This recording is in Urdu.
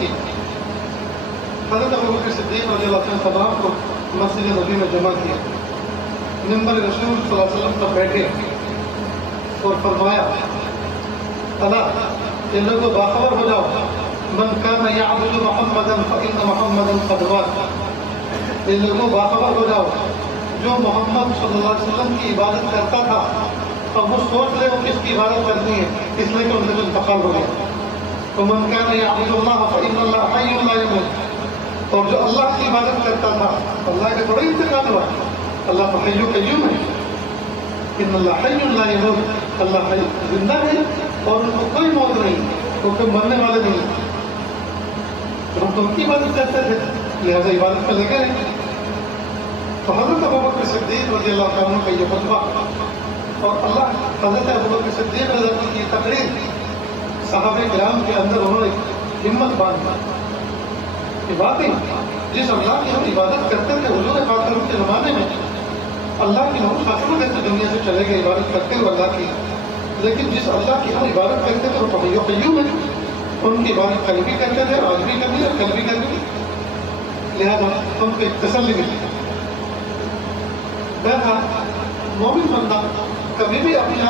کی. حضرت ابوبکر صدیق رضی اللہ عنہ تمام کو مسجد نبی میں جمع کیا. منبر رسول صلی اللہ علیہ وسلم پر بیٹھے اور فرمایا الا یہ لوگوں باخبر ہو جاؤ من کان یعبد محمدا فإن محمدا قد مات. یہ لوگوں باخبر ہو جاؤ جو محمد صلی اللہ علیہ وسلم کی عبادت کرتا تھا اب وہ سوچ رہے ہو کس کی عبادت کرنی ہے اس لیے کہ ان سے انتقال ہو گیا. ومن کان یعبد اللہ فإن اللہ حی لا یموت. اور جو اللہ کی عبادت کرتا تھا اللہ کا تھوڑا انتقال ہوا. اللہ تو حی قیوم ہے. ان اللہ حی لا یموت. اللہ حی زندہ ہے اور ان کو کوئی موت نہیں, وہ کوئی مرنے والے نہیں. ہم تو ان کی عبادت کرتے تھے لہذا عبادت پہ لگے رہے. تو حضرت ابوبکر صدیق رضی اللہ عنہ کا یہ فتویٰ اور اللہ حضرت ابوبکر صدیق رضی اللہ عنہ کی تقریر صحابہ کرام کے اندر انہوں نے ہمت باندھی کہ واقعی جس اللہ کی ہم عبادت کرتے تھے حضور خاتم کے زمانے میں اللہ کی ہم خاتم سے دنیا سے چلے گئے عبادت کرتے ہوئے اللہ کی, لیکن جس اللہ کی ہم عبادت کرتے تھے وہ حی قیوم ہے. ان کی عبادت کل بھی کرتے تھے آج بھی کرنی اور کل بھی کرنی, لہذا ہم کو ایک تسلی ملی. بہرحال مومن بندہ کبھی بھی اپنے